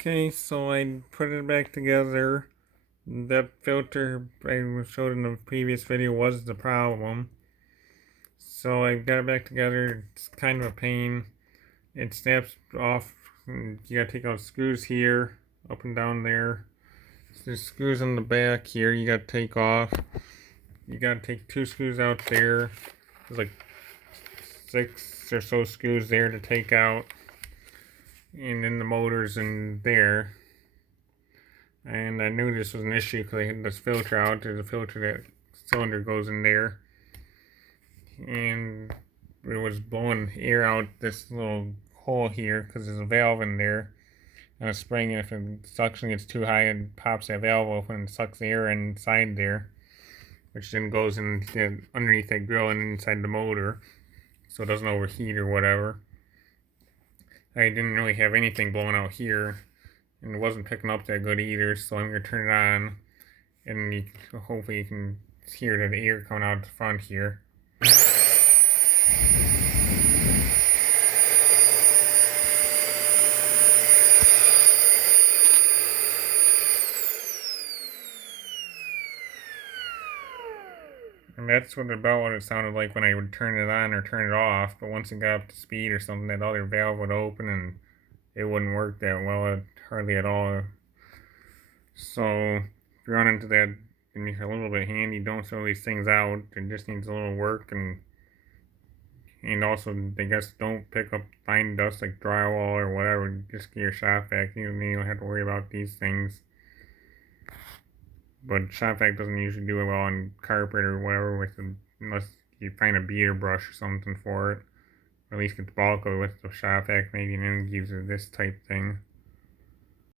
Okay, so I put it back together. That filter I showed in the previous video was the problem. So I got it back together. It's kind of a pain. It snaps off. You gotta take out screws here, up and down there. There's screws on the back here you gotta take off. You gotta take two screws out there. There's like 6 or so screws there to take out. And then the motor's in there. And I knew this was an issue because I had this filter out. There's a filter that cylinder goes in there. And it was blowing air out this little hole here because there's a valve in there. And a spring, if the suction gets too high, it pops that valve open and sucks the air inside there, which then goes in underneath that grill and inside the motor, so it doesn't overheat or whatever. I didn't really have anything blowing out here, and it wasn't picking up that good either, so I'm going to turn it on, and hopefully you can hear the air coming out the front here. And that's about what it sounded like when I would turn it on or turn it off, but once it got up to speed or something, that other valve would open and it wouldn't work that well, hardly at all. So if you run into that and you're a little bit handy, don't throw these things out. It just needs a little work, and also I guess don't pick up fine dust like drywall or whatever. Just get your shop vac. You don't have to worry about these things. But shop vac doesn't usually do it well on carpet or whatever unless you find a beater brush or something for it. Or at least get the bulk of it with the shop vac maybe, and then it gives you this type thing.